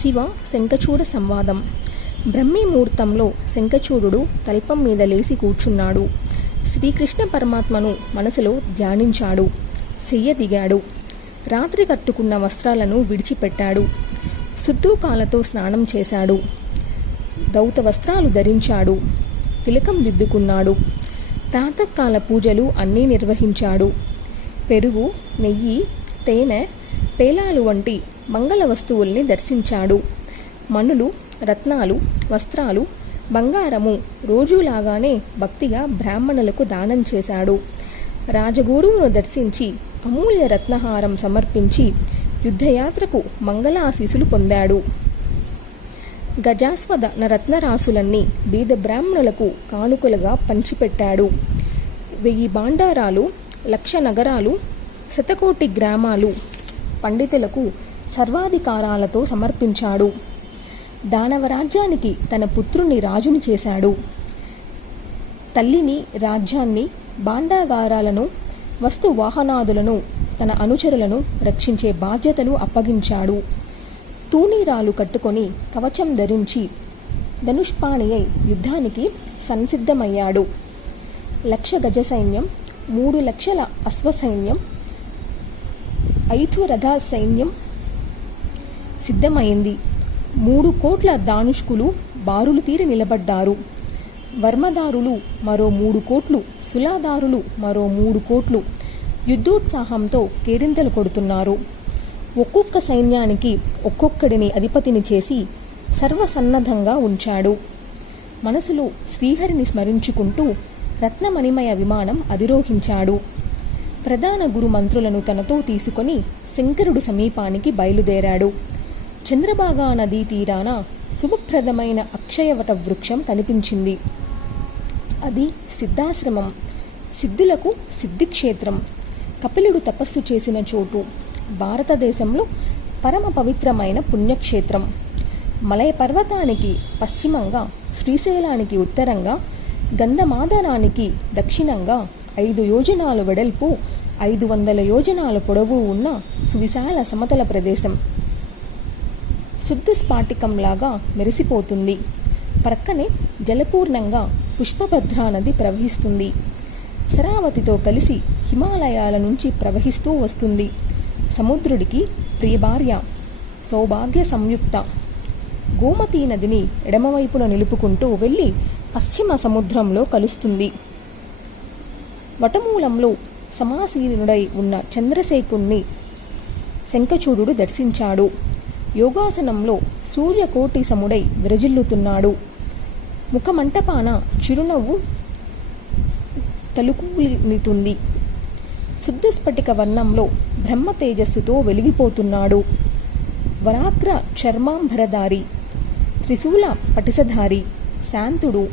శివ శంఖచూడ సంవాదం. బ్రహ్మీ ముహూర్తంలో శంఖచూడుడు తల్పం మీద లేచి కూర్చున్నాడు. శ్రీకృష్ణ పరమాత్మను మనసులో ధ్యానించాడు. శయ్య దిగాడు. రాత్రి కట్టుకున్న వస్త్రాలను విడిచిపెట్టాడు. సుద్దూకాలతో స్నానం చేశాడు. దౌత వస్త్రాలు ధరించాడు. తిలకం దిద్దుకున్నాడు. ప్రాతకాల పూజలు అన్నీ నిర్వహించాడు. పెరుగు, నెయ్యి, తేనె, పేలాలు వంటి మంగళ వస్తువుల్ని దర్శించాడు. మణులు, రత్నాలు, వస్త్రాలు, బంగారము రోజులాగానే భక్తిగా బ్రాహ్మణులకు దానం చేశాడు. రాజగురువును దర్శించి అమూల్య రత్నహారం సమర్పించి యుద్ధయాత్రకు మంగళాశీసులు పొందాడు. గజాస్వద రత్నరాసులన్నీ బీద బ్రాహ్మణులకు కానుకలుగా పంచిపెట్టాడు. 1000 భాండారాలు, 1,00,000 నగరాలు, 1,00,000 గ్రామాలు పండితులకు సర్వాధికారాలతో సమర్పించాడు. దానవరాజ్యానికి తన పుత్రుని రాజుని చేశాడు. తల్లిని, రాజ్యాన్ని, భాండాగారాలను, వస్తు వాహనాదులను, తన అనుచరులను రక్షించే బాధ్యతను అప్పగించాడు. తూనీరాలు కట్టుకొని కవచం ధరించి ధనుష్పాణి యుద్ధానికి సంసిద్ధమయ్యాడు. 1,00,000 గజ సైన్యం, 3,00,000 అశ్వసైన్యం, 5 రథ సైన్యం సిద్ధమైంది. 3 కోట్ల దానుష్కులు బారులు తీరి నిలబడ్డారు. వర్మదారులు మరో 3 కోట్లు, సులాదారులు మరో 3 కోట్లు యుద్ధోత్సాహంతో కేరింతలు కొడుతున్నారు. ఒక్కొక్క సైన్యానికి ఒక్కొక్కడిని అధిపతిని చేసి సర్వసన్నద్ధంగా ఉంచాడు. మనసులో శ్రీహరిని స్మరించుకుంటూ రత్నమణిమయ విమానం అధిరోహించాడు. ప్రధాన గురు మంత్రులను తనతో తీసుకొని శంకరుడు సమీపానికి బయలుదేరాడు. చంద్రభాగా నదీ తీరాన శుభప్రదమైన అక్షయవట వృక్షం కనిపించింది. అది సిద్ధాశ్రమం, సిద్ధులకు సిద్ధిక్షేత్రం, కపిలుడు తపస్సు చేసిన చోటు, భారతదేశంలో పరమ పవిత్రమైన పుణ్యక్షేత్రం. మలయ పర్వతానికి పశ్చిమంగా, శ్రీశైలానికి ఉత్తరంగా, గంధమాదనానికి దక్షిణంగా 5 యోజనాలు వెడల్పు, 500 యోజనాల పొడవు ఉన్న సువిశాల సమతల ప్రదేశం. శుద్ధ స్ఫాటికంలాగా మెరిసిపోతుంది. ప్రక్కనే జలపూర్ణంగా పుష్పభద్రా నది ప్రవహిస్తుంది. శరావతితో కలిసి హిమాలయాల నుంచి ప్రవహిస్తూ వస్తుంది. సముద్రుడికి ప్రియభార్య, సౌభాగ్య సంయుక్త. గోమతీ నదిని ఎడమవైపున నిలుపుకుంటూ వెళ్ళి పశ్చిమ సముద్రంలో కలుస్తుంది. వటమూలంలో సమాసీనుడై ఉన్న చంద్రశేఖుణ్ణి శంఖచూడుడు దర్శించాడు. యోగాసనంలో సూర్యకోటి సముడై విరజిల్లుతున్నాడు. ముఖమంటపాన చిరునవ్వు తలుకునితుంది. శుద్ధ స్ఫటిక వర్ణంలో బ్రహ్మ తేజస్సుతో వెలిగిపోతున్నాడు. వరాగ్ర చర్మాంబరధారి, త్రిశూల పటిసధారి, శాంతుడు,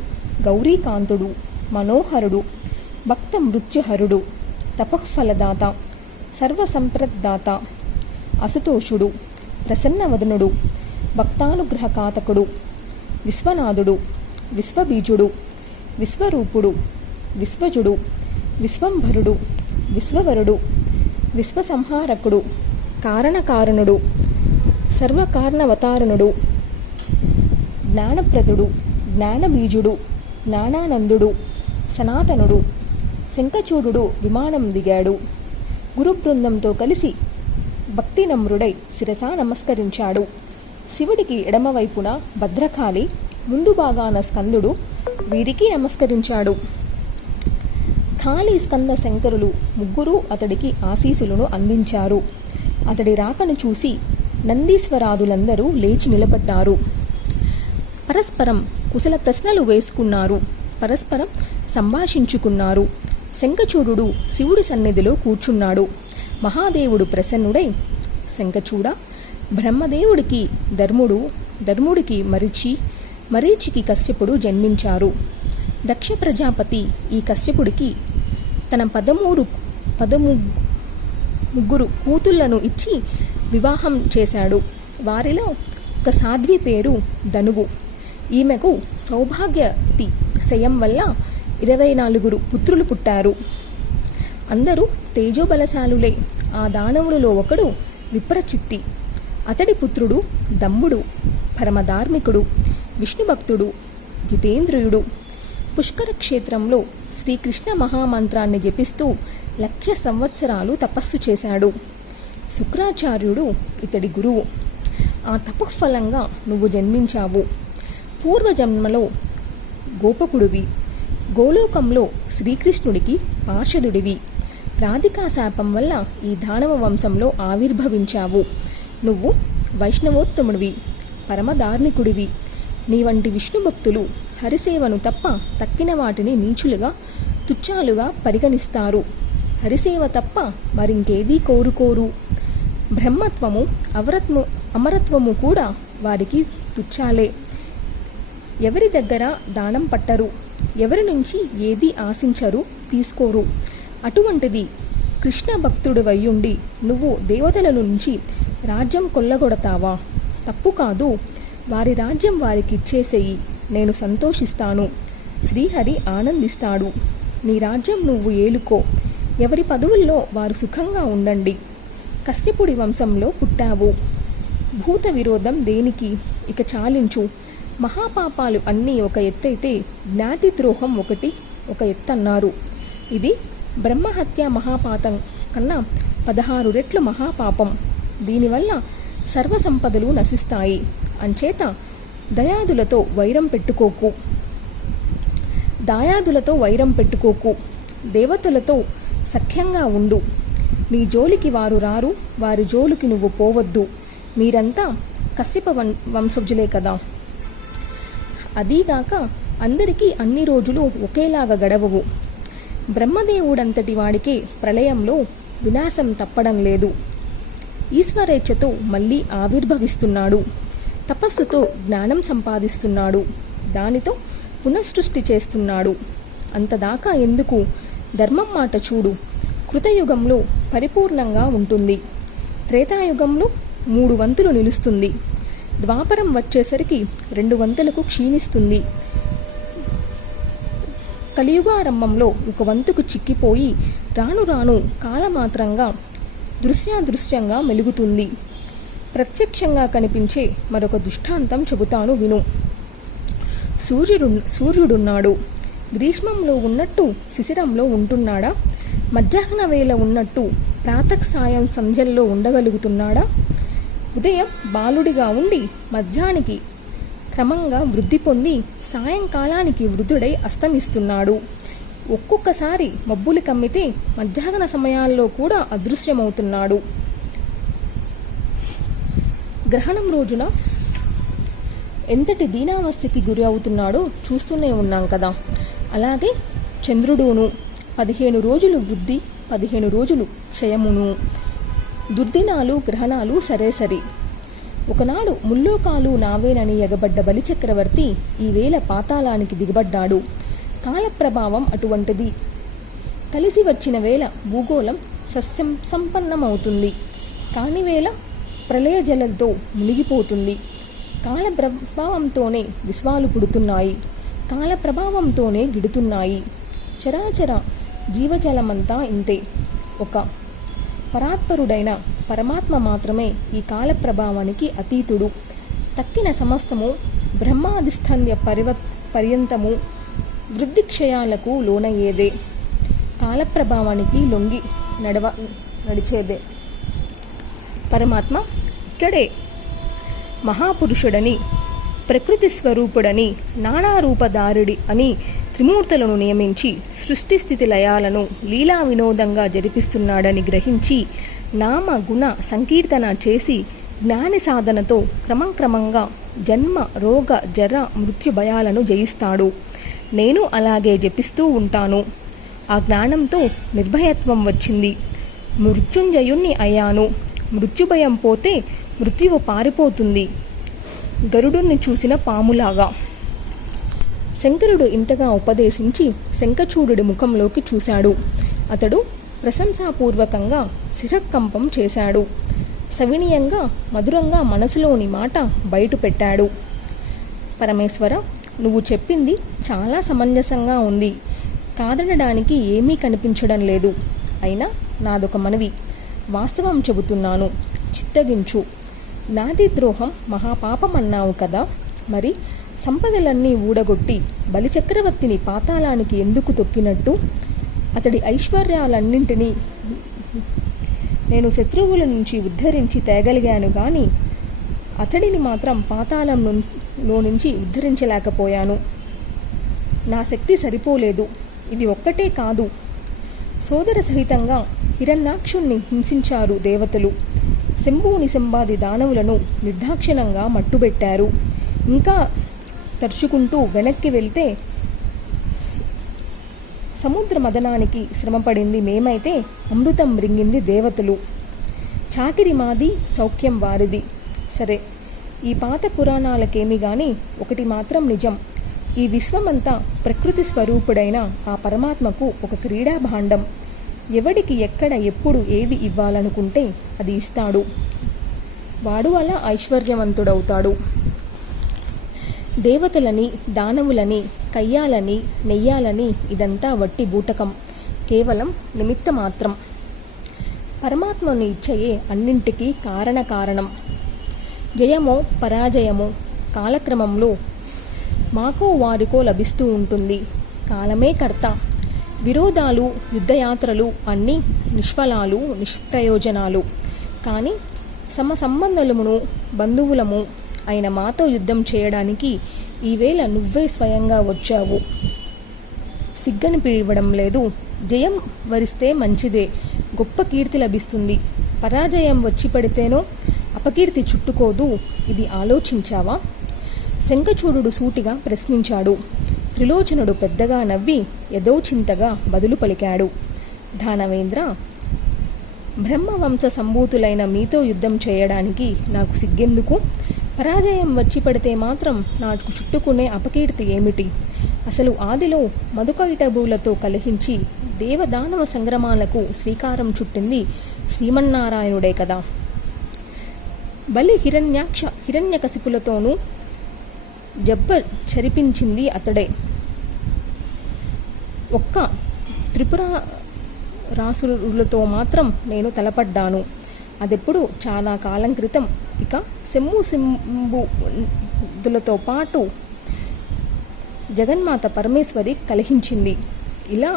గౌరీకాంతుడు, మనోహరుడు, భక్త మృత్యుహరుడు, తపఃఫలదాత, సర్వసంప్రదాత, అసుతోషుడు, ప్రసన్నవదనుడు, భక్తానుగ్రహకాతకుడు, విశ్వనాథుడు, విశ్వబీజుడు, విశ్వరూపుడు, విశ్వజుడు, విశ్వంభరుడు, విశ్వవరుడు, విశ్వసంహారకుడు, కారణకారణుడు, సర్వకారణవతారణుడు, జ్ఞానప్రదుడు, జ్ఞానబీజుడు, జ్ఞానానందుడు, సనాతనుడు. శంఖచూడుడు విమానం దిగాడు. గురుబృందంతో కలిసి భక్తినమ్రుడై శిరసా నమస్కరించాడు. శివుడికి ఎడమవైపున భద్రకాళి, ముందు భాగాన స్కందుడు వీరికి నమస్కరించాడు. కాళీ, స్కంద శంకరులు ముగ్గురు అతడికి ఆశీసులను అందించారు. అతడి రాకను చూసి నందీశ్వరాదులందరూ లేచి నిలబడ్డారు. పరస్పరం కుశల ప్రశ్నలు వేసుకున్నారు. పరస్పరం సంభాషించుకున్నారు. శంఖచూడుడు శివుడి సన్నిధిలో కూర్చున్నాడు. మహాదేవుడు ప్రసన్నుడై, శంఖచూడ, బ్రహ్మదేవుడికి ధర్ముడు, ధర్ముడికి మరీచికి కశ్యపుడు జన్మించారు. దక్ష ప్రజాపతి ఈ కశ్యపుడికి తన 13 కూతుళ్లను ఇచ్చి వివాహం చేశాడు. వారిలో ఒక సాధ్వి పేరు ధనువు. ఈమెకు సౌభాగ్యతి శయం వల్ల 24 పుత్రులు పుట్టారు. అందరూ తేజోబలశాలులే. ఆ దానవులలో ఒకడు విప్రచిత్తి. అతడి పుత్రుడు దమ్ముడు పరమధార్మికుడు, విష్ణుభక్తుడు, జితేంద్రియుడు. పుష్కర క్షేత్రంలో శ్రీకృష్ణ మహామంత్రాన్ని జపిస్తూ 1,00,000 సంవత్సరాలు తపస్సు చేశాడు. శుక్రాచార్యుడు ఇతడి గురువు. ఆ తపఃఫలంగా నువ్వు జన్మించావు. పూర్వజన్మలో గోపకుడివి, గోలోకంలో శ్రీకృష్ణుడికి పార్షదుడివి. రాధికా శాపం వల్ల ఈ దానవ వంశంలో ఆవిర్భవించావు. నువ్వు వైష్ణవోత్తముడివి, పరమధార్మికుడివి. నీ వంటి విష్ణు భక్తులు హరిసేవను తప్ప తక్కిన వాటిని నీచులుగా, తుచ్చాలుగా పరిగణిస్తారు. హరిసేవ తప్ప మరింకేదీ కోరుకోరు. బ్రహ్మత్వము, అమరత్వము కూడా వారికి తుచ్చాలే. ఎవరి దగ్గర దానం పట్టరు, ఎవరి నుంచి ఏదీ ఆశించరు, తీసుకోరు. అటువంటిది కృష్ణ భక్తుడు వయ్యుండి నువ్వు దేవతల నుంచి రాజ్యం కొల్లగొడతావా? తప్పు కాదు. వారి రాజ్యం వారికి ఇచ్చేసేయి, నేను సంతోషిస్తాను. శ్రీహరి ఆనందిస్తాడు. నీ రాజ్యం నువ్వు ఏలుకో, ఎవరి పదవుల్లో వారు సుఖంగా ఉండండి. కశ్యపుడి వంశంలో పుట్టావు. భూత విరోధం దేనికి? ఇక చాలించు. మహాపాపాలు అన్నీ ఒక ఎత్తైతే జ్ఞాతి ద్రోహం ఒక ఎత్తన్నారు. ఇది బ్రహ్మహత్య మహాపాతం కన్నా 16 రెట్లు మహాపాపం. దీనివల్ల సర్వసంపదలు నశిస్తాయి. అంచేత దాయాదులతో వైరం పెట్టుకోకు. దేవతలతో సఖ్యంగా ఉండు. నీ జోలికి వారు రారు, వారి జోలికి నువ్వు పోవద్దు. మీరంతా కశ్యప వంశజులే కదా. అదీగాక అందరికీ అన్ని రోజులు ఒకేలాగా గడవవు. బ్రహ్మదేవుడంతటి వాడికే ప్రళయంలో వినాశం తప్పడం లేదు. ఈశ్వరేచ్ఛతో మళ్ళీ ఆవిర్భవిస్తున్నాడు. తపస్సుతో జ్ఞానం సంపాదిస్తున్నాడు. దానితో పునఃసృష్టి చేస్తున్నాడు. అంతదాకా ఎందుకు? ధర్మం మాట చూడు. కృతయుగంలో పరిపూర్ణంగా ఉంటుంది. త్రేతాయుగంలో 3 వంతులు నిలుస్తుంది. ద్వాపరం వచ్చేసరికి 2 వంతులకు క్షీణిస్తుంది. కలియుగారంభంలో 1 వంతుకు చిక్కిపోయి రాను రాను కాలమాత్రంగా దృశ్యంగా మెలుగుతుంది. ప్రత్యక్షంగా కనిపించే మరొక దృష్టాంతం చెబుతాను విను. సూర్యుడున్నాడు. గ్రీష్మంలో ఉన్నట్టు శిశిరంలో ఉంటున్నాడా? మధ్యాహ్న వేళ ఉన్నట్టు ప్రాతఃసాయం సంధ్యల్లో ఉండగలుగుతున్నాడా? ఉదయం బాలుడిగా ఉండి మధ్యాహ్నానికి క్రమంగా వృద్ధి పొంది సాయంకాలానికి వృద్ధుడై అస్తమిస్తున్నాడు. ఒక్కొక్కసారి మబ్బులు కమ్మితే మధ్యాహ్న సమయాల్లో కూడా అదృశ్యమవుతున్నాడు. గ్రహణం రోజున ఎంతటి దీనావస్థకి గురి అవుతున్నాడో చూస్తూనే ఉన్నాం కదా. అలాగే చంద్రుడును 15 రోజులు వృద్ధి, 15 రోజులు క్షయమును. దుర్దినాలు, గ్రహణాలు సరే. ఒకనాడు ముల్లోకాలు నావేనని ఎగబడ్డ బలిచక్రవర్తి ఈవేళ పాతాళానికి దిగబడ్డాడు. కాలప్రభావం అటువంటిది. కలిసి వచ్చిన వేళ భూగోళం సస్యం సంపన్నమవుతుంది. కాని వేళ ప్రళయ జలంతో మునిగిపోతుంది. కాల ప్రభావంతోనే విశ్వాలు పుడుతున్నాయి. కాల ప్రభావంతోనే గిడుతున్నాయి. చరాచర జీవజలమంతా ఇంతే. ఒక పరాత్పరుడైన పరమాత్మ మాత్రమే ఈ కాల ప్రభావానికి అతీతుడు. తక్కిన సమస్తము బ్రహ్మాధిస్థాన్య పర్యంతము వృద్ధిక్షయాలకు లోనయ్యేదే. కాలప్రభావానికి లొంగి నడిచేదే. పరమాత్మ ఇక్కడే మహాపురుషుడని, ప్రకృతి స్వరూపుడని, నానారూపధారుడి అని త్రిమూర్తులను నియమించి సృష్టి స్థితి లయాలను లీలా వినోదంగా జరిపిస్తున్నాడని గ్రహించి నామ గుణ సంకీర్తన చేసి జ్ఞాని సాధనతో క్రమంగా జన్మ రోగ జర మృత్యు భయాలను జయిస్తాడు. నేను అలాగే జపిస్తూ ఉంటాను. ఆ జ్ఞానంతో నిర్భయత్వం వచ్చింది. మృత్యుంజయుణ్ణి అయ్యాను. మృత్యుభయం పోతే మృత్యువు పారిపోతుంది, గరుడుని చూసిన పాములాగా. శంకరుడు ఇంతగా ఉపదేశించి శంఖచూడుడి ముఖంలోకి చూశాడు. అతడు ప్రశంసాపూర్వకంగా శిరకంపం చేశాడు. సవినీయంగా మధురంగా మనసులోని మాట బయట పెట్టాడు. పరమేశ్వర, నువ్వు చెప్పింది చాలా సమంజసంగా ఉంది. కాదనడానికి ఏమీ కనిపించడం లేదు. అయినా నాదొక మనవి. వాస్తవం చెబుతున్నాను, చిత్తగించు. నాది ద్రోహం మహాపాపమన్నావు కదా, మరి సంపదలన్నీ ఊడగొట్టి బలిచక్రవర్తిని పాతాళానికి ఎందుకు తొక్కినట్టు? అతడి ఐశ్వర్యాలన్నింటినీ నేను శత్రువుల నుంచి ఉద్ధరించి తేగలిగాను గాని అతడిని మాత్రం పాతాళంలో నుంచి ఉద్ధరించలేకపోయాను. నా శక్తి సరిపోలేదు. ఇది ఒక్కటే కాదు, సోదర సహితంగా హిరణ్యాక్షుణ్ణి హింసించారు దేవతలు. శంభువుని శంభాది దానవులను నిర్దాక్షిణంగా మట్టుబెట్టారు. ఇంకా తరుచుకుంటూ వెనక్కి వెళ్తే సముద్ర మదనానికి శ్రమపడింది మేమైతే అమృతం మృంగింది దేవతలు. చాకిరి మాది, సౌఖ్యం వారిది. సరే, ఈ పాత పురాణాలకేమి గాని ఒకటి మాత్రం నిజం. ఈ విశ్వమంతా ప్రకృతి స్వరూపుడైన ఆ పరమాత్మకు ఒక క్రీడా భాండం. ఎవడికి ఎక్కడ ఎప్పుడు ఏది ఇవ్వాలనుకుంటే అది ఇస్తాడు. వాడు అలా ఐశ్వర్యవంతుడవుతాడు. దేవతలని, దానవులని, కయ్యాలని, నెయ్యాలని ఇదంతా వట్టి బూటకం, కేవలం నిమిత్త మాత్రం. పరమాత్మని ఇచ్చయే అన్నింటికీ కారణం. జయమో పరాజయమో కాలక్రమంలో మాకో వారికో లభిస్తూ ఉంటుంది. కాలమే కర్త. విరోధాలు, యుద్ధయాత్రలు అన్నీ నిష్ఫలాలు, నిష్ప్రయోజనాలు. కానీ సంబంధమును బంధువులము అయిన మాతో యుద్ధం చేయడానికి ఈవేళ నువ్వే స్వయంగా వచ్చావు. సిగ్గని పిలవడం లేదు. జయం వరిస్తే మంచిదే, గొప్ప కీర్తి లభిస్తుంది. పరాజయం వచ్చి పడితేనో అపకీర్తి చుట్టుకోదు. ఇది ఆలోచించావా? శంఖచూడుడు సూటిగా ప్రశ్నించాడు. త్రిలోచనుడు పెద్దగా నవ్వి యథోచింతగా బదులు పలికాడు. దానవేంద్ర, బ్రహ్మవంశ సంభూతులైన మీతో యుద్ధం చేయడానికి నాకు సిగ్గెందుకు? పరాజయం వచ్చి పడితే మాత్రం నాకు చుట్టుకునే అపకీర్తి ఏమిటి? అసలు ఆదిలో మధుకైటభులతో కలహించి దేవదానవ సంగ్రమాలకు శ్రీకారం శ్రీమన్నారాయణుడే కదా. బలి హిరణ్యకశిపులతోనూ జబ్బ చరిపించింది అతడే. ఒక్క త్రిపుర రాసులతో మాత్రం నేను తలపడ్డాను. అదెప్పుడు చాలా కాలం క్రితం. ఇక శంభుదులతో పాటు జగన్మాత పరమేశ్వరి కలహించింది. ఇలా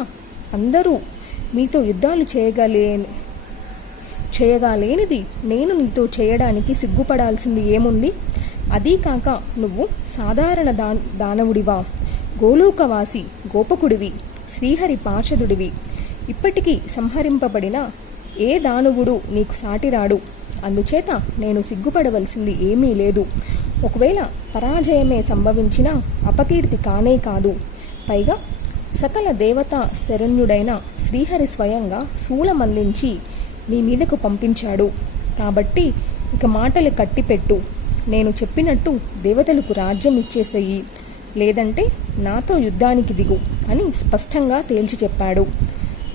అందరూ మీతో యుద్ధాలు చేయగాలేనిది నేను నీతో చేయడానికి సిగ్గుపడాల్సింది ఏముంది? అదీ కాక నువ్వు సాధారణ దానవుడివా? గోలోకవాసి, గోపకుడివి, శ్రీహరి పార్షదుడివి. ఇప్పటికీ సంహరింపబడిన ఏ దానవుడు నీకు సాటిరాడు. అందుచేత నేను సిగ్గుపడవలసింది ఏమీ లేదు. ఒకవేళ పరాజయమే సంభవించినా అపకీర్తి కానే కాదు. పైగా సకల దేవతా శరణ్యుడైన శ్రీహరి స్వయంగా శూలమందించి నీ మీదకు పంపించాడు. కాబట్టి ఇక మాటలు కట్టిపెట్టు. నేను చెప్పినట్టు దేవతలకు రాజ్యం ఇచ్చేసేయి, లేదంటే నాతో యుద్ధానికి దిగు అని స్పష్టంగా తేల్చి చెప్పాడు.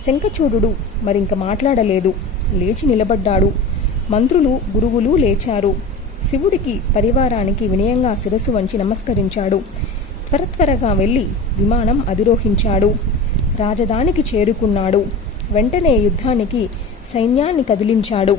శంఖచూడుడు మరింక మాట్లాడలేదు. లేచి నిలబడ్డాడు. మంత్రులు, గురువులు లేచారు. శివుడికి పరివారానికి వినయంగా శిరస్సు వంచి నమస్కరించాడు. త్వరగా వెళ్ళి విమానం అధిరోహించాడు. రాజధానికి చేరుకున్నాడు. వెంటనే యుద్ధానికి సైన్యాన్ని కదిలించాడు.